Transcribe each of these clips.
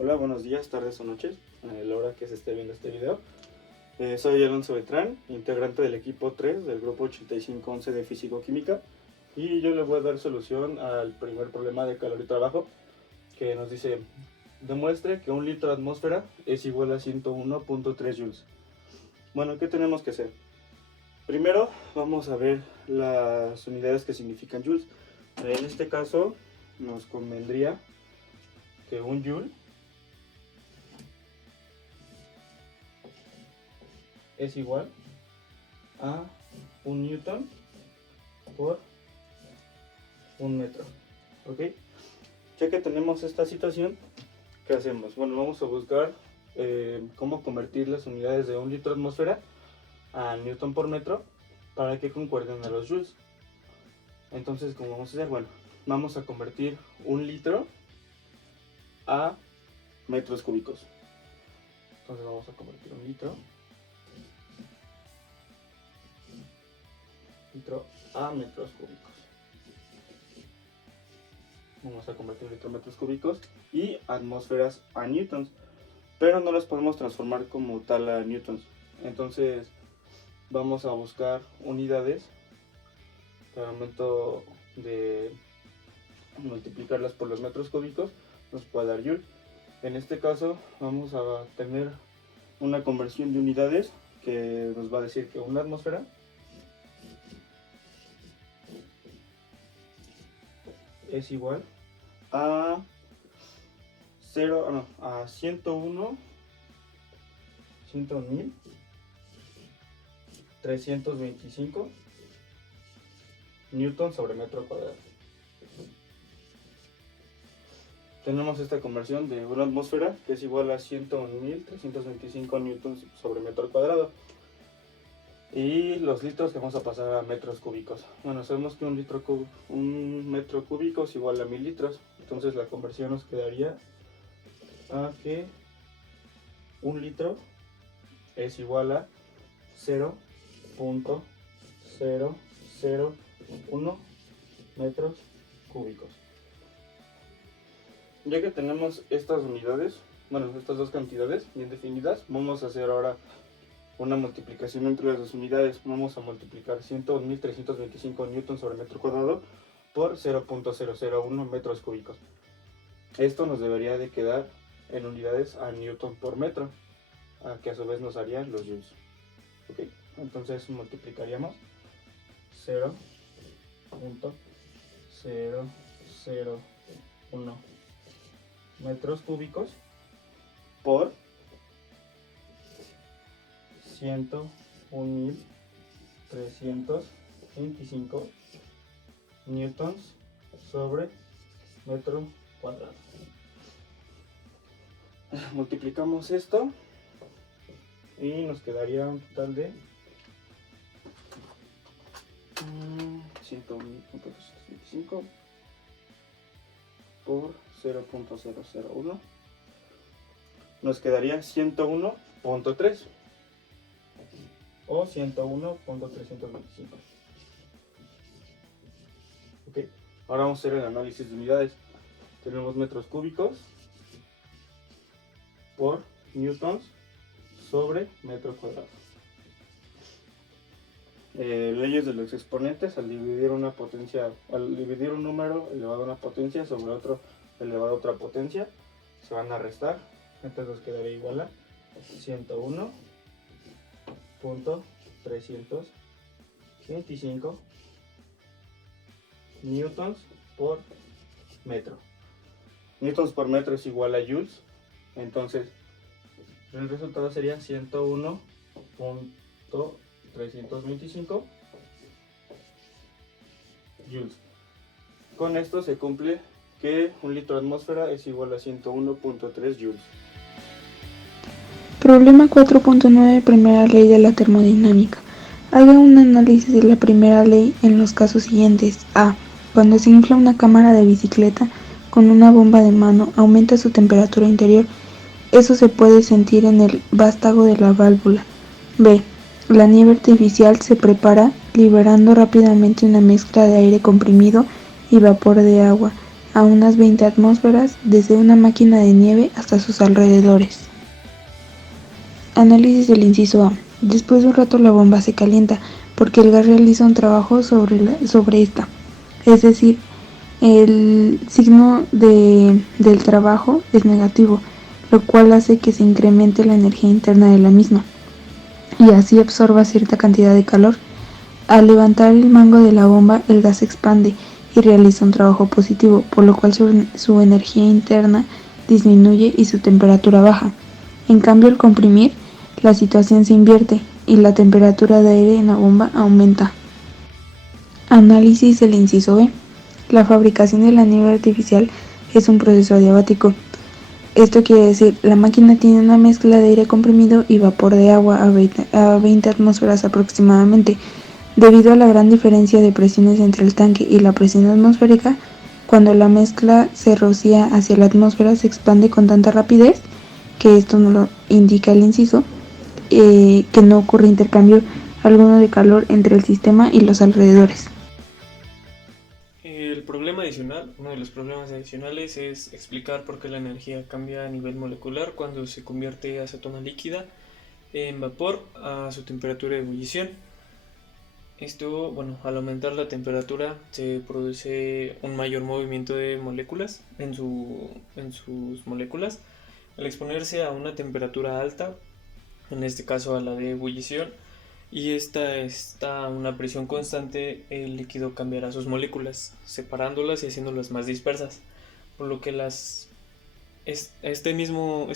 Hola, buenos días, tardes o noches, a la hora que se esté viendo este video. Soy Alonso Beltrán, integrante del equipo 3 del grupo 8511 de Físico-Química, y yo le voy a dar solución al primer problema de calor y trabajo, que nos dice: demuestre que un litro de atmósfera es igual a 101.3 joules. Bueno, ¿qué tenemos que hacer? Primero vamos a ver las unidades que significan joules. En este caso nos convendría que un joule es igual a un newton por un metro. ¿Ok? Ya que tenemos esta situación, ¿qué hacemos? Bueno, vamos a buscar cómo convertir las unidades de un litro de atmósfera a newton por metro para que concuerden a los joules. Entonces, ¿cómo vamos a hacer? Bueno, vamos a convertir un litro a metros cúbicos. Entonces vamos a convertir un litro a metros cúbicos. Vamos a convertir litro a metros cúbicos y atmósferas a newtons, pero no las podemos transformar como tal a newtons. Entonces vamos a buscar unidades que al momento de multiplicarlas por los metros cúbicos nos puede dar joule. En este caso vamos a tener una conversión de unidades que nos va a decir que una atmósfera es igual a 101.325 newton sobre metro cuadrado. Tenemos esta conversión de una atmósfera que es igual a 101.325 newtons sobre metro cuadrado. Y los litros que vamos a pasar a metros cúbicos. Bueno, sabemos que un metro cúbico es igual a 1000 litros. Entonces la conversión nos quedaría a que un litro es igual a 0.001 metros cúbicos. Ya que tenemos estas unidades, bueno, estas dos cantidades bien definidas, vamos a hacer ahora una multiplicación entre las dos unidades. Vamos a multiplicar 101.325 newtons sobre metro cuadrado por 0.001 metros cúbicos. Esto nos debería de quedar en unidades a newton por metro, que a su vez nos harían los joules. ¿Okay? Entonces multiplicaríamos 0.001 metros cúbicos por 101.325 newtons sobre metro cuadrado. Multiplicamos esto y nos quedaría un total de 101.325 por 0.001. Nos quedaría 101.3 o 101.325. Ok, ahora vamos a hacer el análisis de unidades. Tenemos metros cúbicos por newtons sobre metro cuadrado. Leyes de los exponentes: al dividir un número elevado a una potencia sobre otro elevado a otra potencia, se van a restar. Entonces nos quedaría igual a 101.325 newtons por metro. Newtons por metro es igual a joules. Entonces el resultado sería 101.325 joules. Con esto se cumple que un litro de atmósfera es igual a 101.3 joules. Problema 4.9. Primera ley de la termodinámica. Haga un análisis de la primera ley en los casos siguientes. A. Cuando se infla una cámara de bicicleta con una bomba de mano, aumenta su temperatura interior. Eso se puede sentir en el vástago de la válvula. B. La nieve artificial se prepara liberando rápidamente una mezcla de aire comprimido y vapor de agua a unas 20 atmósferas desde una máquina de nieve hasta sus alrededores. Análisis del inciso A. Después de un rato la bomba se calienta porque el gas realiza un trabajo sobre esta. Es decir, el signo del trabajo es negativo, lo cual hace que se incremente la energía interna de la misma y así absorba cierta cantidad de calor. Al levantar el mango de la bomba, el gas se expande y realiza un trabajo positivo, por lo cual su energía interna disminuye y su temperatura baja. En cambio, al comprimir, la situación se invierte y la temperatura de aire en la bomba aumenta. Análisis del inciso B. La fabricación de la nieve artificial es un proceso adiabático. Esto quiere decir, la máquina tiene una mezcla de aire comprimido y vapor de agua a 20 atmósferas aproximadamente. Debido a la gran diferencia de presiones entre el tanque y la presión atmosférica, cuando la mezcla se rocía hacia la atmósfera se expande con tanta rapidez, que esto nos lo indica el inciso, que no ocurre intercambio alguno de calor entre el sistema y los alrededores. Uno de los problemas adicionales es explicar por qué la energía cambia a nivel molecular cuando se convierte acetona líquida en vapor a su temperatura de ebullición. Esto, al aumentar la temperatura se produce un mayor movimiento de moléculas en sus moléculas. Al exponerse a una temperatura alta, en este caso a la de ebullición, y esta está a una presión constante, el líquido cambiará sus moléculas, separándolas y haciéndolas más dispersas, por lo que este mismo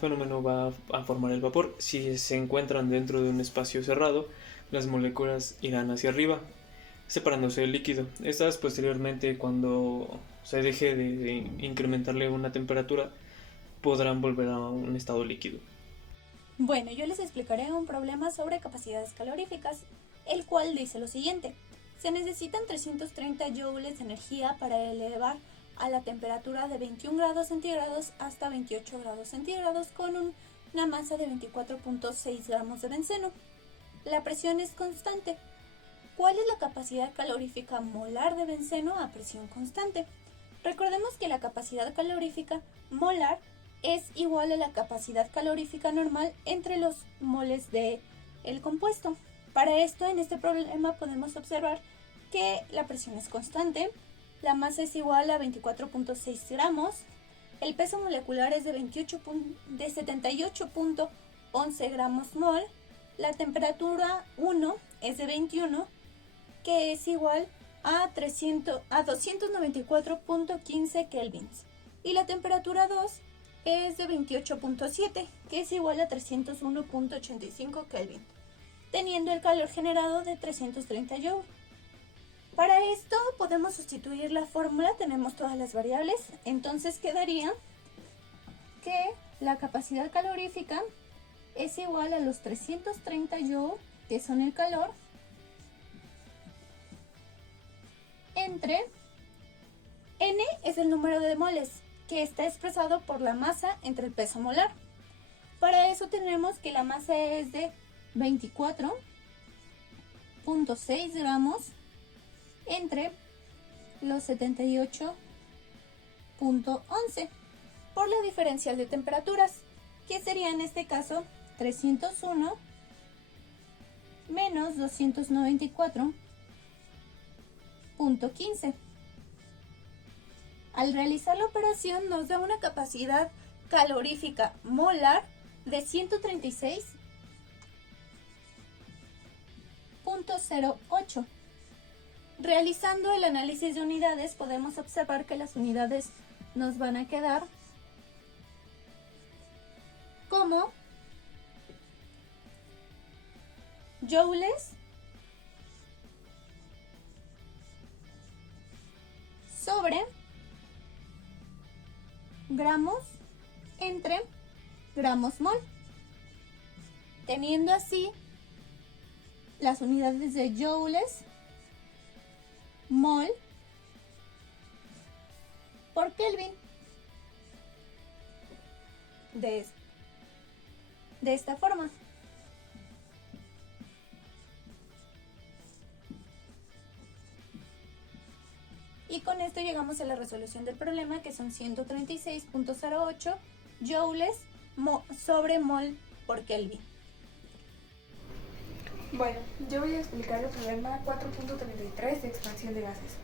fenómeno va a formar el vapor. Si se encuentran dentro de un espacio cerrado, las moléculas irán hacia arriba, separándose del líquido. Estas posteriormente, cuando se deje de incrementarle una temperatura, podrán volver a un estado líquido. Bueno, yo les explicaré un problema sobre capacidades caloríficas, el cual dice lo siguiente. Se necesitan 330 joules de energía para elevar a la temperatura de 21 grados centígrados hasta 28 grados centígrados con una masa de 24.6 gramos de benceno. La presión es constante. ¿Cuál es la capacidad calorífica molar de benceno a presión constante? Recordemos que la capacidad calorífica molar es igual a la capacidad calorífica normal entre los moles del compuesto. Para esto, en este problema podemos observar que la presión es constante, la masa es igual a 24.6 gramos, el peso molecular es de 78.11 gramos mol, la temperatura 1 es de 21, que es igual a 294.15 kelvins, y la temperatura 2 es de 28.7, que es igual a 301.85 Kelvin, teniendo el calor generado de 330 Joule. Para esto podemos sustituir la fórmula, tenemos todas las variables, entonces quedaría que la capacidad calorífica es igual a los 330 Joule, que son el calor, entre N es el número de moles, que está expresado por la masa entre el peso molar. Para eso tenemos que la masa es de 24.6 gramos entre los 78.11 por la diferencial de temperaturas, que sería en este caso 301 menos 294.15. Al realizar la operación nos da una capacidad calorífica molar de 136.08. Realizando el análisis de unidades podemos observar que las unidades nos van a quedar como joules sobre gramos entre gramos mol, teniendo así las unidades de joules, mol por Kelvin de esta forma. Y con esto llegamos a la resolución del problema, que son 136.08 joules sobre mol por Kelvin. Bueno, yo voy a explicar el problema 4.33 de expansión de gases,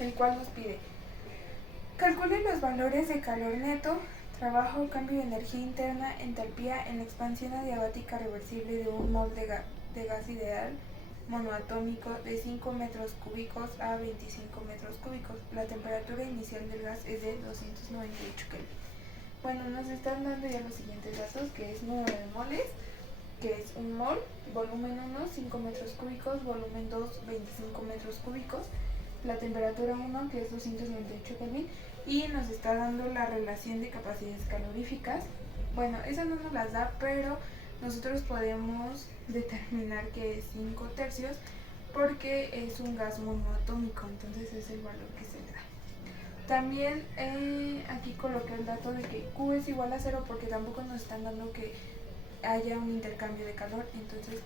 el cual nos pide: calcule los valores de calor neto, trabajo, cambio de energía interna, entalpía en la expansión adiabática reversible de un mol de gas ideal monoatómico de 5 metros cúbicos a 25 metros cúbicos. La temperatura inicial del gas es de 298 Kelvin. Bueno, nos están dando ya los siguientes datos, que es número de moles, que es un mol, volumen 1, 5 metros cúbicos, volumen 2, 25 metros cúbicos, la temperatura 1, que es 298 Kelvin, y nos está dando la relación de capacidades caloríficas. Bueno, eso no nos las da, pero nosotros podemos determinar que es 5 tercios porque es un gas monoatómico, entonces es el valor que se le da. También aquí coloqué el dato de que Q es igual a 0 porque tampoco nos están dando que haya un intercambio de calor, entonces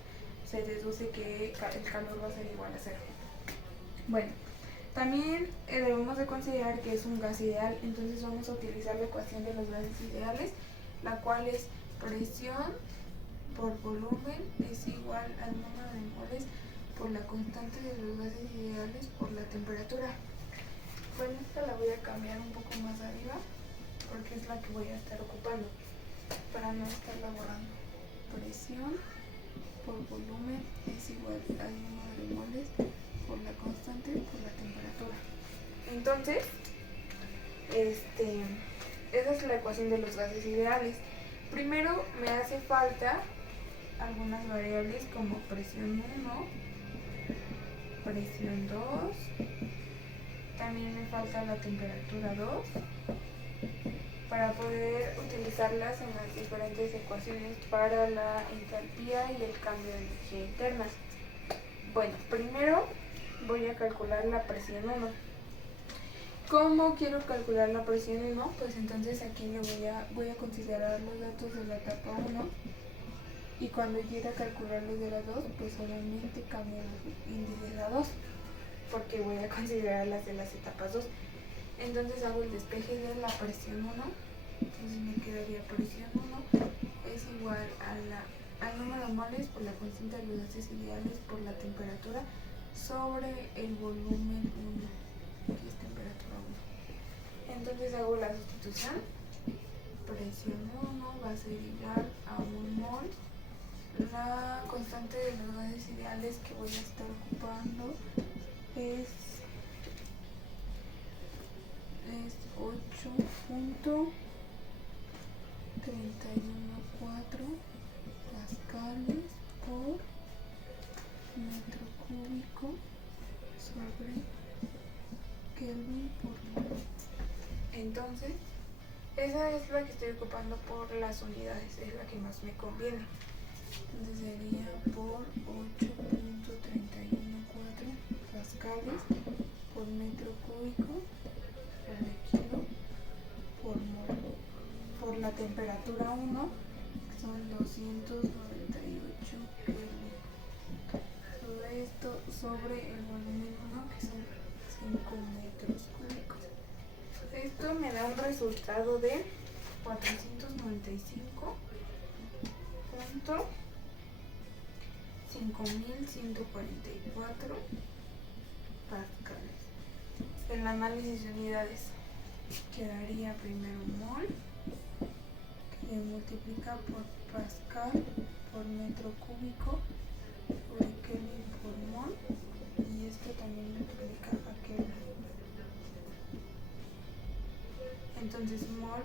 se deduce que el calor va a ser igual a 0. Bueno, también debemos de considerar que es un gas ideal, entonces vamos a utilizar la ecuación de los gases ideales, la cual es presión por volumen es igual al número de moles por la constante de los gases ideales por la temperatura. Bueno, esta la voy a cambiar un poco más arriba porque es la que voy a estar ocupando para no estar borrando. Presión por volumen es igual al número de moles por la constante por la temperatura. Entonces, esa es la ecuación de los gases ideales. Primero me hace falta algunas variables como presión 1, presión 2, también me falta la temperatura 2 para poder utilizarlas en las diferentes ecuaciones para la entalpía y el cambio de energía interna. Bueno, primero voy a calcular la presión 1. ¿Cómo quiero calcular la presión 1? Pues entonces aquí voy a considerar los datos de la etapa 1 y cuando quiera calcular los de la 2, pues obviamente cambio el índice de la 2 porque voy a considerar las de las etapas 2. Entonces hago el despeje de la presión 1, entonces me quedaría presión 1 es igual al número de moles por la constante de los gases ideales por la temperatura sobre el volumen 1, que es temperatura 1. Entonces hago la sustitución, presión 1 va a ser igual a un mol, la constante de los gases ideales que voy a estar ocupando es 8.314 pascales por metro cúbico sobre Kelvin por mol. Entonces, esa es la que estoy ocupando por las unidades, es la que más me conviene. Entonces sería por 8.314 pascales por metro cúbico sobre kilo por mol. Por la temperatura 1, que son 298 Kelvin. Todo esto sobre el volumen 1, que son 5 metros cúbicos. Esto me da un resultado de 495.5144 pascales. El análisis de unidades quedaría primero mol, que se multiplica por pascal por metro cúbico por Kelvin por mol, y esto también multiplica a Kelvin. Entonces mol,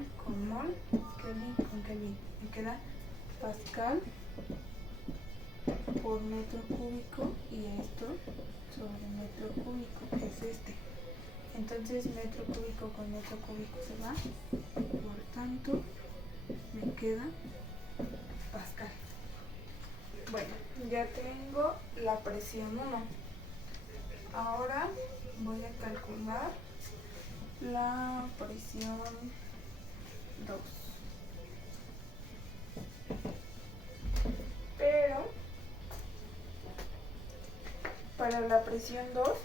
Kelvin, me queda pascal por metro cúbico y esto sobre metro cúbico, que es este. Entonces metro cúbico con metro cúbico se va, por tanto me queda pascal. Bueno, ya tengo la presión 1. Ahora voy a calcular la presión 2. Pero para la presión 2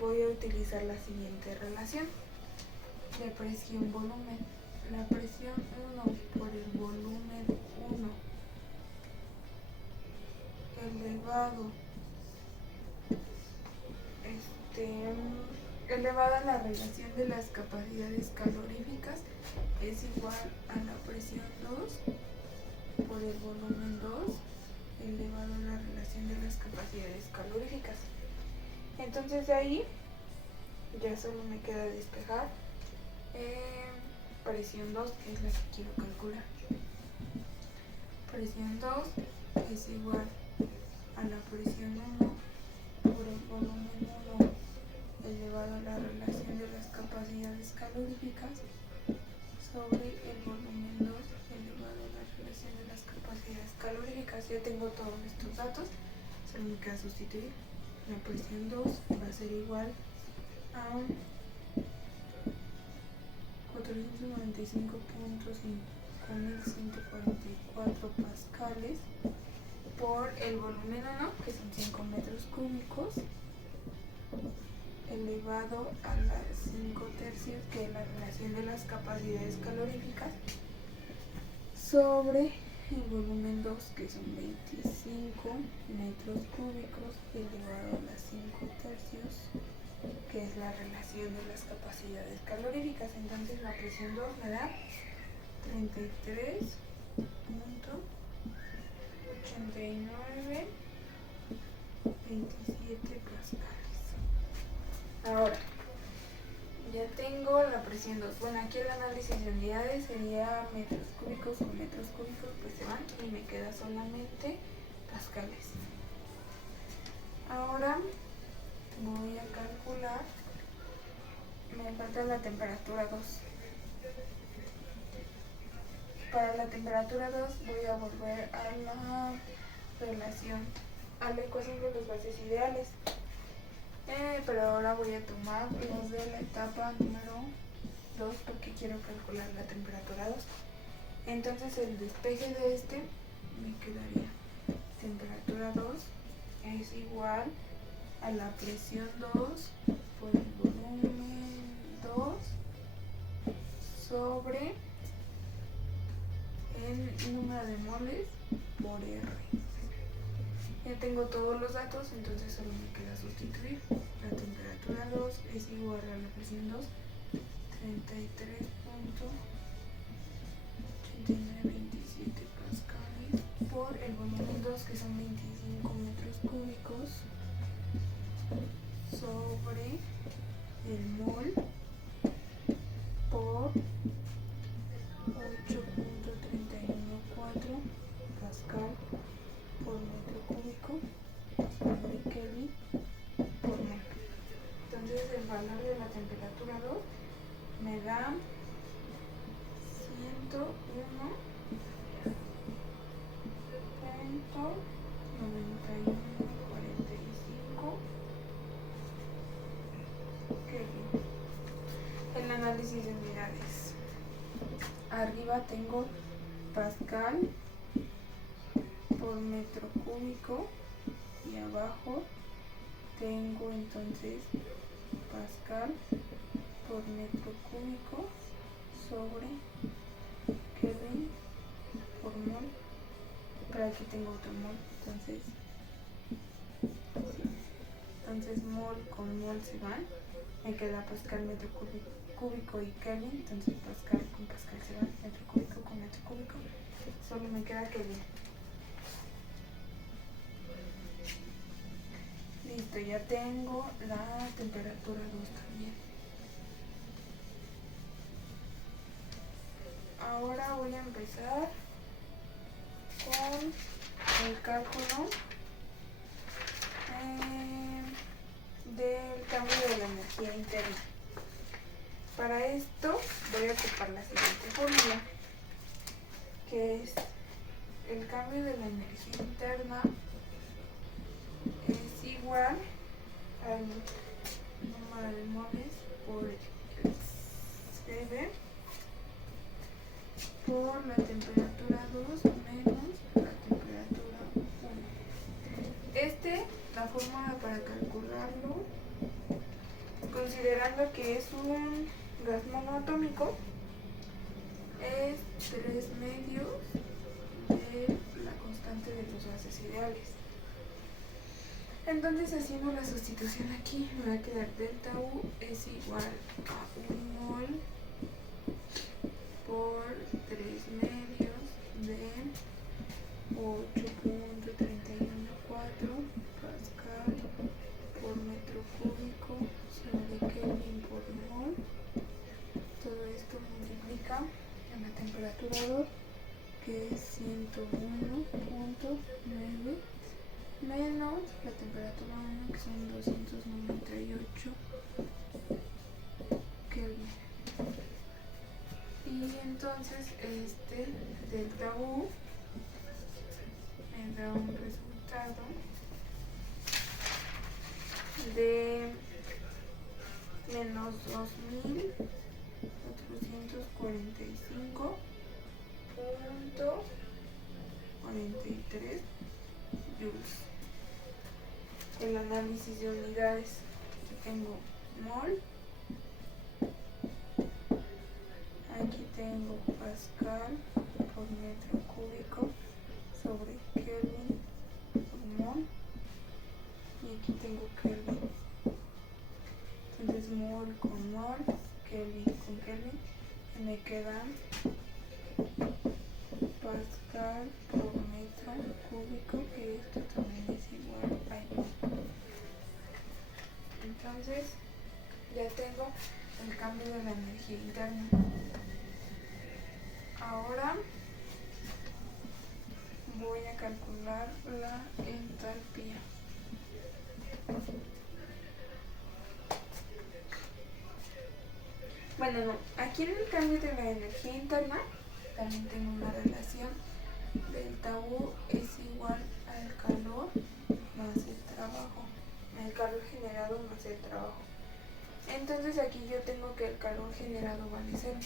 voy a utilizar la siguiente relación de presión-volumen. La presión 1 por el volumen 1 elevado a la relación de las capacidades caloríficas es igual a la presión 2 por el volumen 2 elevado a la relación de las capacidades caloríficas. Entonces de ahí ya solo me queda despejar presión 2, que es la que quiero calcular. Presión 2 es igual a la presión 1 por el volumen 1 elevado a la relación de las capacidades caloríficas sobre el volumen 2 elevado a la relación de las capacidades caloríficas. Ya tengo todos estos datos, solo me queda sustituir. La presión 2 va a ser igual a 495.5144 pascales por el volumen 1, que son 5 metros cúbicos, elevado a las 5 tercios, que es la relación de las capacidades caloríficas, sobre el volumen 2, que son 25 metros cúbicos, elevado a las 5 tercios, que es la relación de las capacidades caloríficas. Entonces la presión 2 me da 33.8927 pascales. Ahora, ya tengo la presión 2. Bueno, aquí el análisis de unidades sería metros cúbicos con metros cúbicos, pues se van y me queda solamente pascales. Ahora voy a calcular, me falta la temperatura 2. Para la temperatura 2 voy a volver a la relación, a la ecuación de los gases ideales. Pero ahora voy a tomar los de la etapa número 2 porque quiero calcular la temperatura 2. Entonces el despeje de este me quedaría temperatura 2 es igual a la presión 2 por el volumen 2 sobre el número de moles por R. Ya tengo todos los datos, entonces solo me queda sustituir. La temperatura 2 es igual a la presión 2, 33.8927 pascales por el volumen 2, que son 25 metros cúbicos, sobre el mol por 8.314 pascal por metro cúbico sobre Kelvin por metro. Entonces el valor de la temperatura 2 me da 101.9145 Kelvin. El análisis de unidades. Arriba tengo pascal por metro cúbico y abajo tengo entonces pascal por metro cúbico sobre Kelvin por mol. Pero aquí tengo otro mol, entonces mol con mol se van, me queda pascal, metro cúbico y Kelvin. Entonces pascal con pascal se van, metro cúbico con metro cúbico, solo me queda Kelvin. Listo, ya tengo la temperatura 2 también. Ahora voy a empezar con el cálculo del cambio de la energía interna. Para esto voy a ocupar la siguiente fórmula, que es el cambio de la energía interna es igual al número de moles por el CB por la temperatura 2 menos la temperatura 1. La fórmula para calcularlo considerando que es un gas monoatómico, es 3 medios de la constante de los gases ideales. Entonces, haciendo la sustitución aquí, me va a quedar delta U es igual a 1 mol por 3 medios de 8.314 pascal por metro cúbico sobre Kelvin por mol. Todo esto multiplica en la temperatura 2, que es 101.9 menos la temperatura 1, que son 298 Kelvin. Y entonces delta U me da un resultado de menos 2445.43 joules. El análisis de unidades, tengo mol, aquí tengo pascal por metro cúbico sobre Kelvin por mol, y aquí tengo Kelvin. Entonces mol con mol, Kelvin con Kelvin, y me quedan pascal por metro cúbico, que esto también es igual a mol. Entonces ya tengo el cambio de la energía interna. Ahora voy a calcular la entalpía. Bueno, no, aquí en el cambio de la energía interna también tengo una relación. Delta U es igual al calor más el trabajo, el calor generado más el trabajo. Entonces aquí yo tengo que el calor generado vale 0.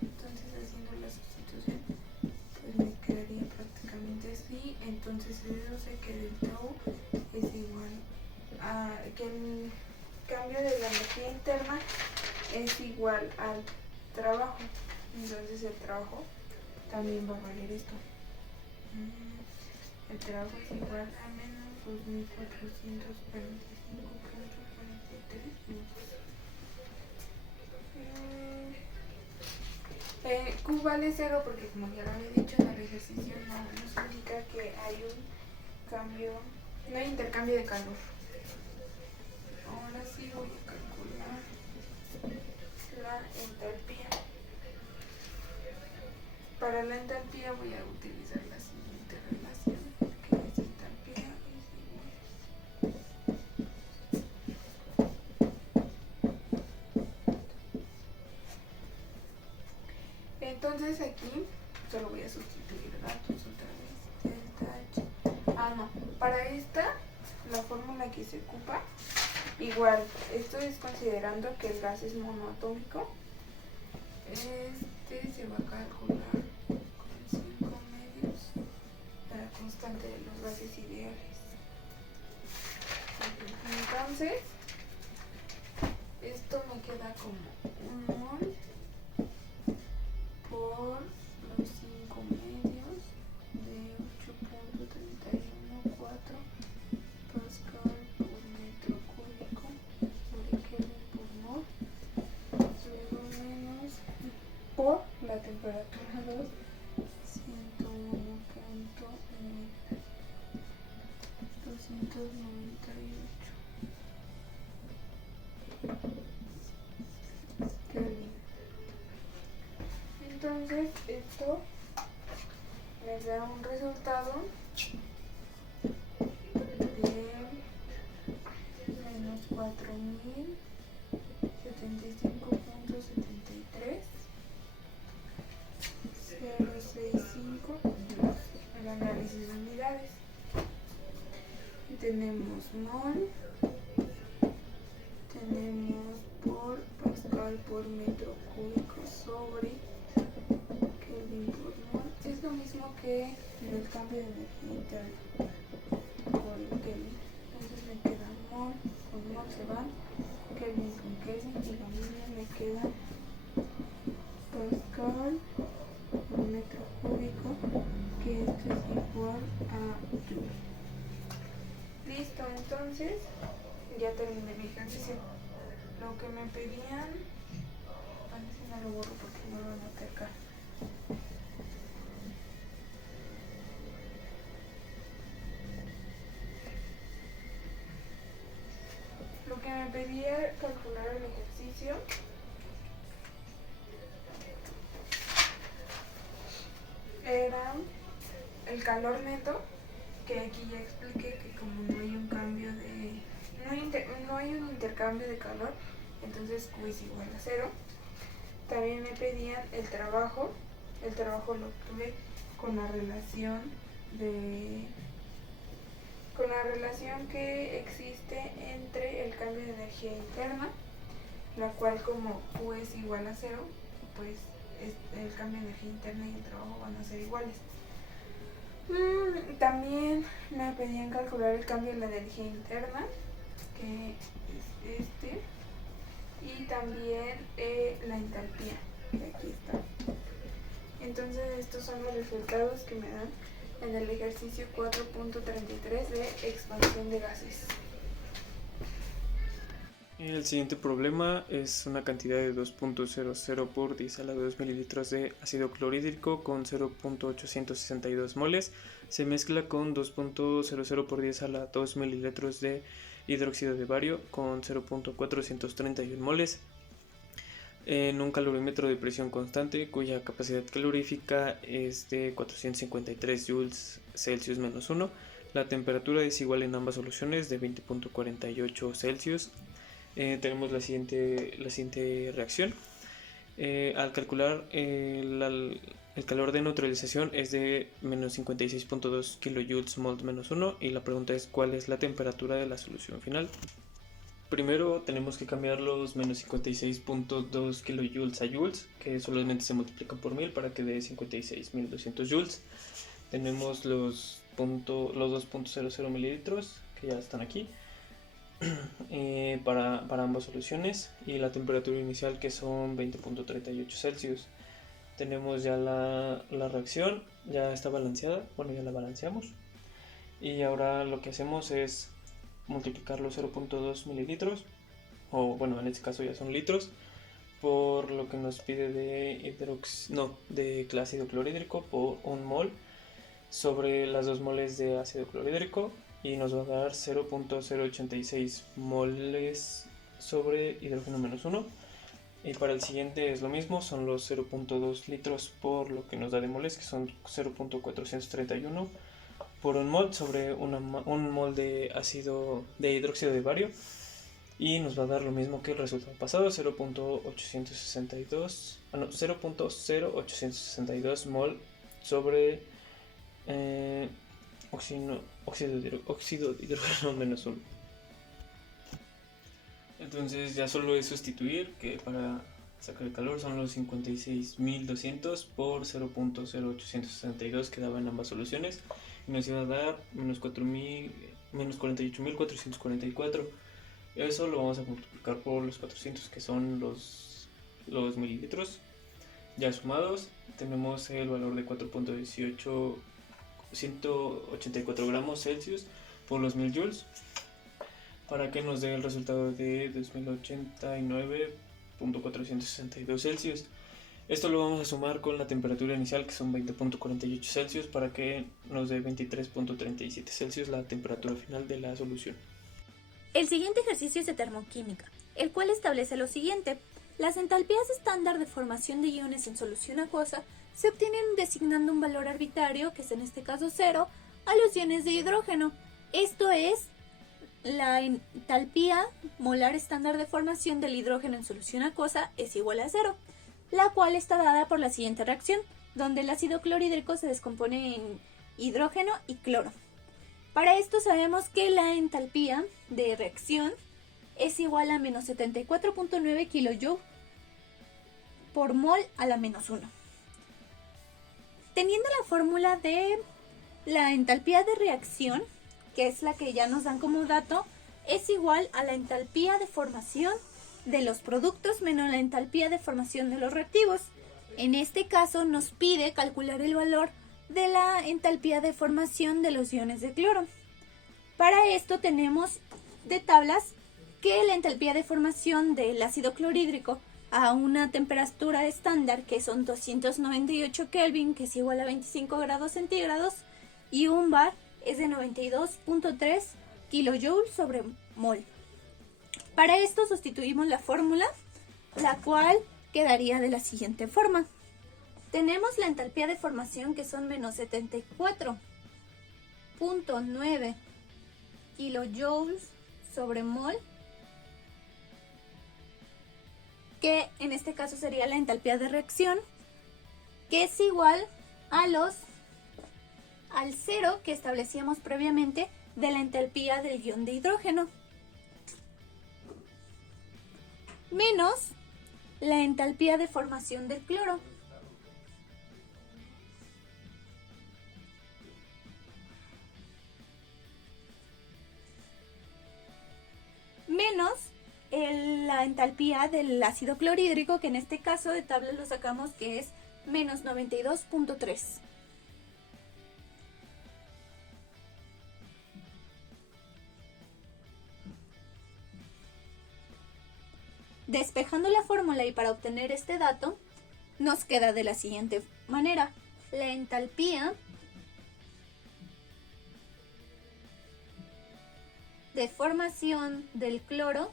Entonces, haciendo la sustitución, pues me quedaría prácticamente así. Entonces se deduce que delta U es igual a que el cambio de la energía interna es igual al trabajo. Entonces el trabajo también va a valer esto. El trabajo es igual a menos 2445.43 minutos. Q vale 0 porque, como ya lo había dicho en el ejercicio, no nos indica que hay un cambio, no hay intercambio de calor. Ahora sí voy a calcular la entalpía. Para la entalpía voy a utilizar la siguiente relación, que es entalpía es igual. Entonces aquí solo voy a sustituir datos otra vez. Delta H. No. Para esta, la fórmula que se ocupa, igual, esto es considerando que el gas es monoatómico. Se va a calcular con 5 medios de la constante de los gases ideales. Entonces, esto me queda como 1 mol por los 5 medios de 8.314 pascal por metro cúbico sobre Kelvin por mol, luego menos por la temperatura 2, 101.9, 298 Kelvin. Entonces esto me da un resultado de menos 4075.73 065 el análisis de unidades. Y tenemos mol, tenemos por pascal por metro cúbico sobre Kelvin por mol. Es lo mismo que en el cambio de energía interna por el Kelvin. Entonces me queda mol, con mol se van, Kelvin con Kelvin y lo mismo me queda Pascal por metro cúbico, que esto es igual a Joule. Listo, entonces ya terminé mi ejercicio. Lo que me pedían, a ver si no lo borro porque no lo van a acercar. Lo que me pedía calcular el ejercicio era el calor neto, que aquí ya expliqué que como no hay un cambio de no hay un intercambio de calor, entonces Q es igual a 0. También me pedían el trabajo lo obtuve con la relación que existe entre el cambio de energía interna, la cual como Q es igual a 0, pues el cambio de energía interna y el trabajo van a ser iguales. También me pedían calcular el cambio de la energía interna, que es este, y también la entalpía, que aquí está. Entonces estos son los resultados que me dan en el ejercicio 4.33 de expansión de gases. El siguiente problema es una cantidad de 2.00 por 10 a la 2 mililitros de ácido clorhídrico con 0.862 moles. Se mezcla con 2.00 por 10 a la 2 mililitros de hidróxido de bario con 0.431 moles en un calorímetro de presión constante cuya capacidad calorífica es de 453 joules Celsius menos 1. La temperatura es igual en ambas soluciones de 20.48 Celsius. Tenemos la siguiente reacción. Al calcular el calor de neutralización es de menos 56.2 kJ mol menos 1 y la pregunta es ¿cuál es la temperatura de la solución final? Primero tenemos que cambiar los menos 56.2 kJ a joules, que solamente se multiplican por 1000 para que dé 56.200 joules. Tenemos los 2.00 mililitros que ya están aquí. Para ambas soluciones y la temperatura inicial que son 20.38 Celsius. Tenemos ya la reacción, ya está balanceada, bueno, ya la balanceamos y ahora lo que hacemos es multiplicar los 0.2 mililitros, o bueno, en este caso ya son litros, por lo que nos pide de ácido clorhídrico por 1 mol sobre las 2 moles de ácido clorhídrico y nos va a dar 0.086 moles sobre hidrógeno menos 1. Y para el siguiente es lo mismo, son los 0.2 litros por lo que nos da de moles, que son 0.431 por 1 mol sobre 1 mol de hidróxido de bario. Y nos va a dar lo mismo que el resultado pasado, 0.0862 mol sobre óxido de hidrógeno menos 1. Entonces ya solo es sustituir, que para sacar el calor son los 56.200 por 0.0862 que daba en ambas soluciones y nos iba a dar menos 48.444. Eso lo vamos a multiplicar por los 400 que son los mililitros. Ya sumados tenemos el valor de 4.18 184 gramos Celsius por los 1000 joules para que nos dé el resultado de 2089.462 Celsius. Esto lo vamos a sumar con la temperatura inicial que son 20.48 Celsius para que nos dé 23.37 Celsius la temperatura final de la solución. El siguiente ejercicio es de termoquímica, el cual establece lo siguiente. Las entalpías estándar de formación de iones en solución acuosa se obtienen designando un valor arbitrario, que es en este caso 0, a los iones de hidrógeno. Esto es la entalpía molar estándar de formación del hidrógeno en solución acuosa es igual a 0, la cual está dada por la siguiente reacción, donde el ácido clorhídrico se descompone en hidrógeno y cloro. Para esto sabemos que la entalpía de reacción es igual a menos 74.9 kJ por mol a la menos 1. Teniendo la fórmula de la entalpía de reacción, que es la que ya nos dan como dato, es igual a la entalpía de formación de los productos menos la entalpía de formación de los reactivos. En este caso nos pide calcular el valor de la entalpía de formación de los iones de cloro. Para esto tenemos de tablas que la entalpía de formación del ácido clorhídrico a una temperatura estándar, que son 298 Kelvin, que es igual a 25 grados centígrados, y un bar es de 92.3 kJ sobre mol. Para esto sustituimos la fórmula, la cual quedaría de la siguiente forma. Tenemos la entalpía de formación, que son menos 74.9 kJ sobre mol, que en este caso sería la entalpía de reacción, que es igual al cero que establecíamos previamente de la entalpía del ion de hidrógeno, menos la entalpía de formación del cloro, menos la entalpía del ácido clorhídrico, que en este caso de tabla lo sacamos que es menos 92.3. Despejando la fórmula y para obtener este dato, nos queda de la siguiente manera. La entalpía de formación del cloro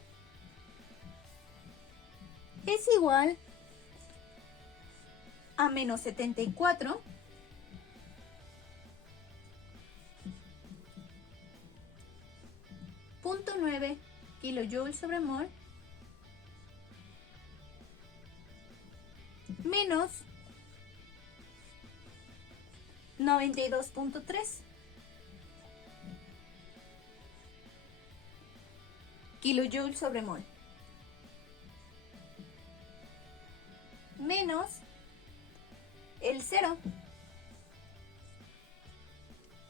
es igual a menos 74.9 kJ sobre mol menos 92.3 kJ sobre mol menos el cero.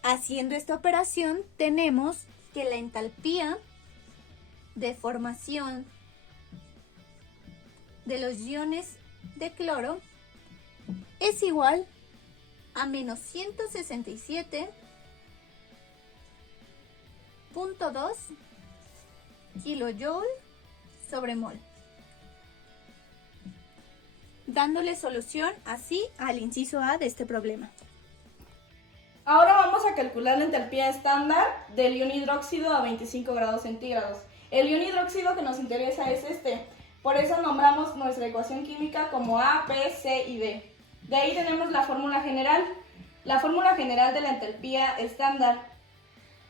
Haciendo esta operación tenemos que la entalpía de formación de los iones de cloro es igual a menos 167.2 kJ sobre mol, dándole solución así al inciso A de este problema. Ahora vamos a calcular la entalpía estándar del ion hidróxido a 25 grados centígrados. El ion hidróxido que nos interesa es este, por eso nombramos nuestra ecuación química como A, B, C y D. De ahí tenemos la fórmula general de la entalpía estándar,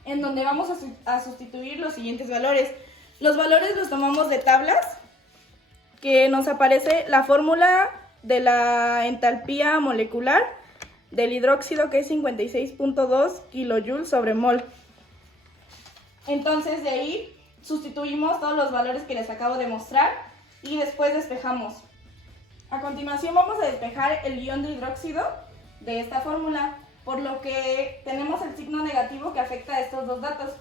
en donde vamos a sustituir los siguientes valores. Los valores los tomamos de tablas, que nos aparece la fórmula de la entalpía molecular del hidróxido, que es 56.2 kJ sobre mol. Entonces de ahí sustituimos todos los valores que les acabo de mostrar y después despejamos. A continuación vamos a despejar el ion de hidróxido de esta fórmula, por lo que tenemos el signo negativo que afecta a estos dos datos.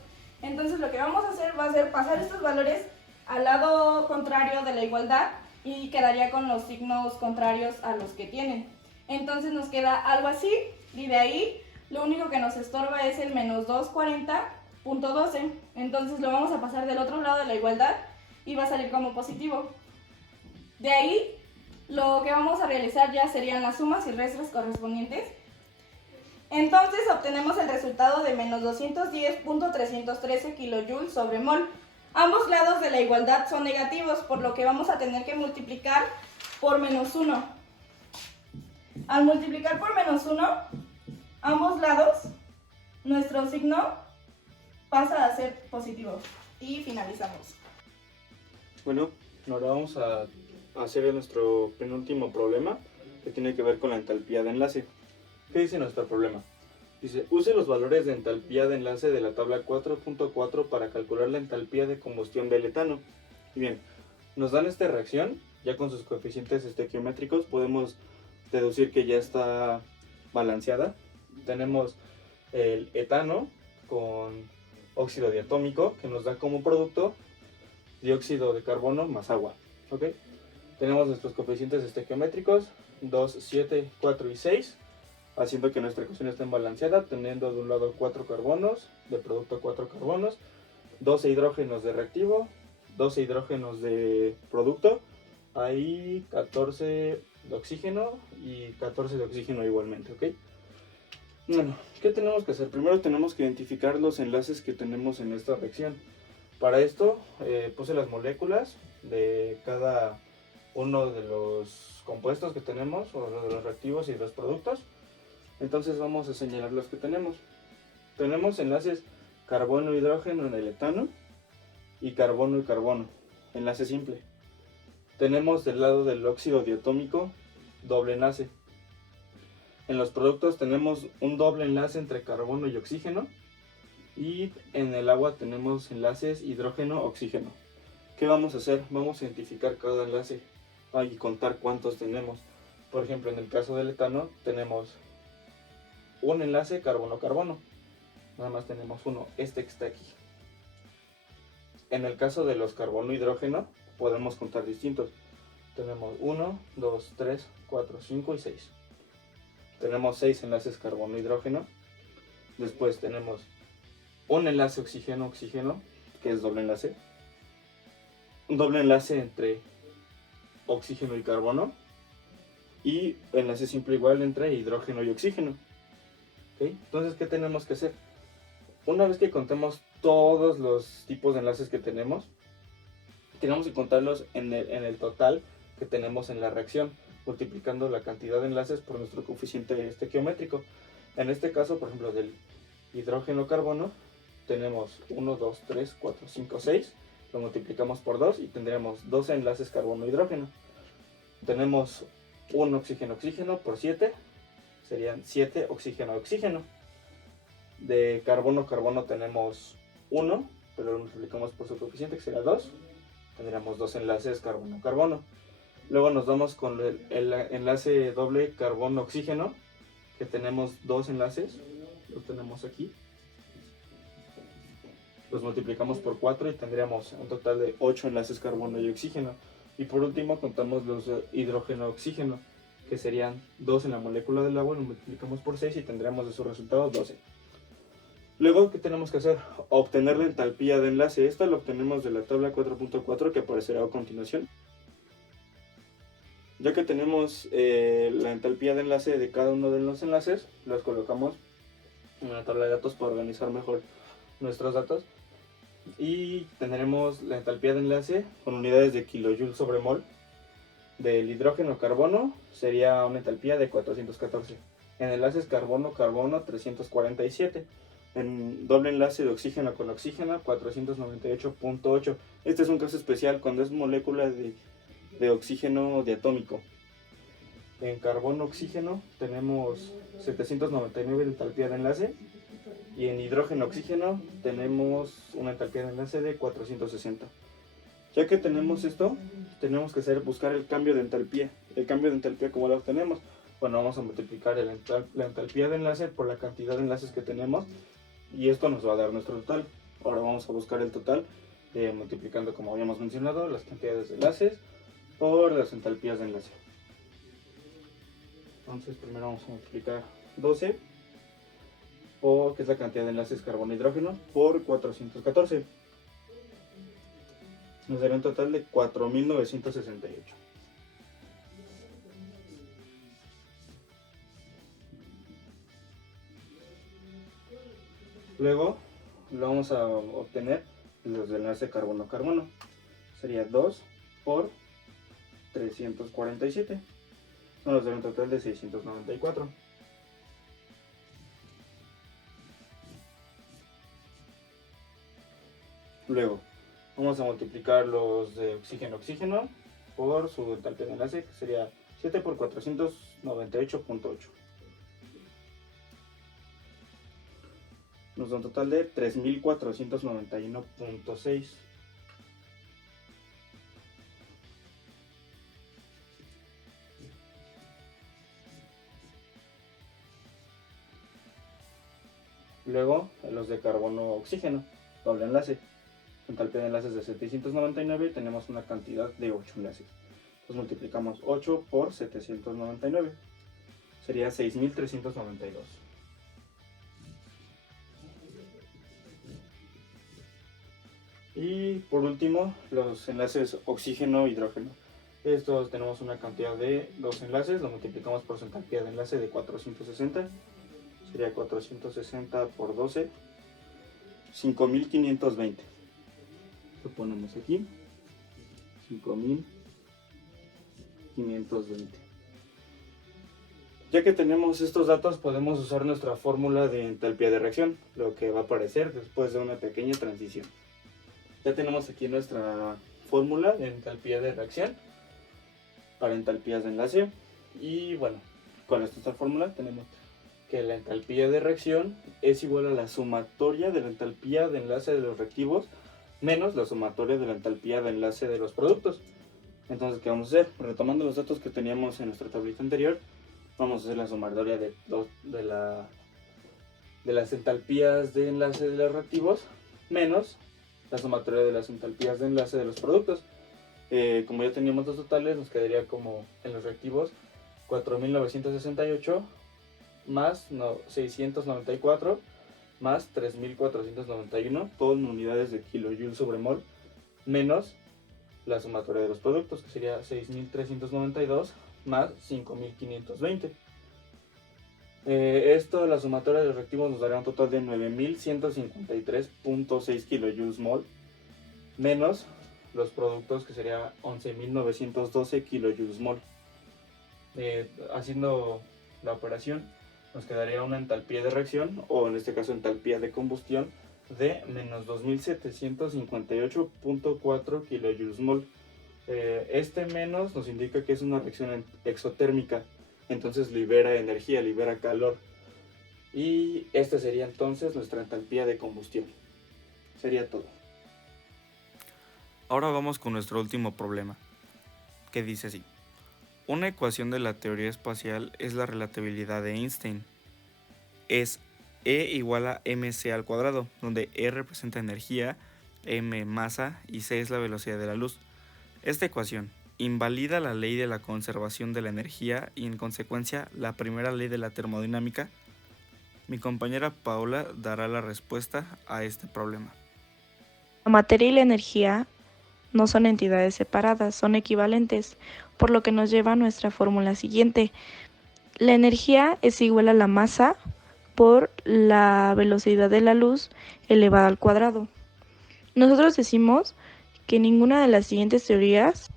Entonces lo que vamos a hacer va a ser pasar estos valores al lado contrario de la igualdad y quedaría con los signos contrarios a los que tienen. Entonces nos queda algo así, y de ahí lo único que nos estorba es el menos 240.12. Entonces lo vamos a pasar del otro lado de la igualdad y va a salir como positivo. De ahí lo que vamos a realizar ya serían las sumas y restas correspondientes. Entonces obtenemos el resultado de menos 210.313 kJ sobre mol. Ambos lados de la igualdad son negativos, por lo que vamos a tener que multiplicar por menos 1. Al multiplicar por menos 1, ambos lados, nuestro signo pasa a ser positivo. Y finalizamos. Bueno, ahora vamos a hacer nuestro penúltimo problema, que tiene que ver con la entalpía de enlace. ¿Qué dice nuestro problema? Dice, use los valores de entalpía de enlace de la tabla 4.4 para calcular la entalpía de combustión del etano. Y bien, nos dan esta reacción, ya con sus coeficientes estequiométricos podemos deducir que ya está balanceada. Tenemos el etano con óxido diatómico, que nos da como producto dióxido de carbono más agua. ¿Ok? Tenemos nuestros coeficientes estequiométricos 2, 7, 4 y 6, haciendo que nuestra ecuación esté balanceada, teniendo de un lado 4 carbonos, de producto 4 carbonos, 12 hidrógenos de reactivo, 12 hidrógenos de producto, ahí 14 de oxígeno y 14 de oxígeno igualmente, ¿ok? Bueno, ¿qué tenemos que hacer? Primero tenemos que identificar los enlaces que tenemos en esta reacción. Para esto puse las moléculas de cada uno de los compuestos que tenemos, o de los reactivos y de los productos. Entonces vamos a señalar los que tenemos. Tenemos enlaces carbono-hidrógeno en el etano y carbono y carbono, enlace simple. Tenemos del lado del óxido diatómico doble enlace. En los productos tenemos un doble enlace entre carbono y oxígeno, y en el agua tenemos enlaces hidrógeno-oxígeno. ¿Qué vamos a hacer? Vamos a identificar cada enlace y contar cuántos tenemos. Por ejemplo, en el caso del etano tenemos un enlace carbono-carbono, nada más tenemos uno, este que está aquí. En el caso de los carbono-hidrógeno podemos contar distintos. Tenemos 1, 2, 3, 4, 5 y 6. Tenemos 6 enlaces carbono-hidrógeno. Después tenemos un enlace oxígeno-oxígeno, que es doble enlace. Un doble enlace entre oxígeno y carbono. Y enlace simple igual entre hidrógeno y oxígeno. ¿Okay? Entonces, ¿qué tenemos que hacer? Una vez que contemos todos los tipos de enlaces que tenemos que contarlos en el total que tenemos en la reacción, multiplicando la cantidad de enlaces por nuestro coeficiente estequiométrico. En este caso, por ejemplo, del hidrógeno-carbono, tenemos 1, 2, 3, 4, 5, 6, lo multiplicamos por 2 y tendremos 12 enlaces carbono-hidrógeno. Tenemos un oxígeno-oxígeno por 7, serían 7 oxígeno-oxígeno. De carbono-carbono tenemos 1, pero lo multiplicamos por su coeficiente, que será 2. Tendríamos 2 enlaces carbono-carbono. Luego nos vamos con el enlace doble carbono-oxígeno, que tenemos 2 enlaces, los tenemos aquí. Los multiplicamos por 4 y tendríamos un total de 8 enlaces carbono y oxígeno. Y por último contamos los hidrógeno-oxígeno, que serían 2 en la molécula del agua, lo multiplicamos por 6 y tendríamos de su resultado 12. Luego, ¿qué tenemos que hacer? Obtener la entalpía de enlace. Esta la obtenemos de la tabla 4.4 que aparecerá a continuación. Ya que tenemos la entalpía de enlace de cada uno de los enlaces, los colocamos en la tabla de datos para organizar mejor nuestros datos. Y tendremos la entalpía de enlace con unidades de kilojoule sobre mol. Del hidrógeno-carbono sería una entalpía de 414. En enlaces carbono-carbono 347. En doble enlace de oxígeno con oxígeno 498.8. Este es un caso especial cuando es molécula de oxígeno diatómico. En carbono-oxígeno tenemos 799 de entalpía de enlace. Y en hidrógeno-oxígeno tenemos una entalpía de enlace de 460. Ya que tenemos esto, tenemos que buscar el cambio de entalpía. El cambio de entalpía, ¿cómo lo obtenemos? Bueno, vamos a multiplicar la entalpía de enlace por la cantidad de enlaces que tenemos. Y esto nos va a dar nuestro total. Ahora vamos a buscar el total multiplicando, como habíamos mencionado, las cantidades de enlaces por las entalpías de enlace. Entonces primero vamos a multiplicar 12, que es la cantidad de enlaces carbono-hidrógeno, por 414. Nos dará un total de 4968. Luego lo vamos a obtener los del enlace carbono-carbono. Sería 2 por 347. Nos dará un total de 694. Luego vamos a multiplicar los de oxígeno-oxígeno por su entalpía de enlace, que sería 7 por 498.8. Nos da un total de 3491.6. Luego los de carbono-oxígeno. doble enlace. Su entalpía de enlaces de 799 y tenemos una cantidad de 8 enlaces. Entonces multiplicamos 8 por 799. Sería 6392. Y por último, los enlaces oxígeno-hidrógeno. Estos tenemos una cantidad de 2 enlaces, lo multiplicamos por su entalpía de enlace de 460. Sería 460 por 12, 5520. Lo ponemos aquí, 5520. Ya que tenemos estos datos, podemos usar nuestra fórmula de entalpía de reacción, lo que va a aparecer después de una pequeña transición. Ya tenemos aquí nuestra fórmula de entalpía de reacción para entalpías de enlace. Y bueno, con esta fórmula tenemos que la entalpía de reacción es igual a la sumatoria de la entalpía de enlace de los reactivos menos la sumatoria de la entalpía de enlace de los productos. Entonces, ¿qué vamos a hacer? Retomando los datos que teníamos en nuestra tablita anterior, vamos a hacer la sumatoria de las entalpías de enlace de los reactivos menos la sumatoria de las entalpías de enlace de los productos. Como ya teníamos dos totales, nos quedaría como en los reactivos 4968 más 694 más 3491, todo en unidades de kilojoule sobre mol, menos la sumatoria de los productos, que sería 6392 más 5520. Esto, la sumatoria de los reactivos nos daría un total de 9153.6 kilojoules mol, menos los productos, que sería 11.912 kilojoules mol. Haciendo la operación, nos quedaría una entalpía de reacción, o en este caso entalpía de combustión, de menos 2758.4 kilojoules mol. Este menos nos indica que es una reacción exotérmica, entonces libera energía, libera calor. Y esta sería entonces nuestra entalpía de combustión. Sería todo. Ahora vamos con nuestro último problema, que dice así. Una ecuación de la teoría espacial es la relatividad de Einstein. Es E igual a mc al cuadrado, donde E representa energía, m masa y c es la velocidad de la luz. Esta ecuación invalida la ley de la conservación de la energía y en consecuencia la primera ley de la termodinámica. Mi compañera Paula dará la respuesta a este problema. La materia y la energía no son entidades separadas, son equivalentes, por lo que nos lleva a nuestra fórmula siguiente. La energía es igual a la masa por la velocidad de la luz elevada al cuadrado. Nosotros decimos que ninguna de las siguientes teorías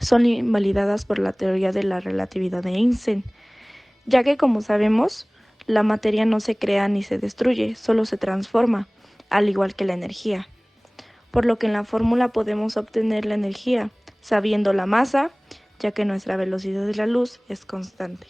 son invalidadas por la teoría de la relatividad de Einstein, ya que, como sabemos, la materia no se crea ni se destruye, solo se transforma, al igual que la energía. Por lo que en la fórmula podemos obtener la energía, sabiendo la masa, ya que nuestra velocidad de la luz es constante.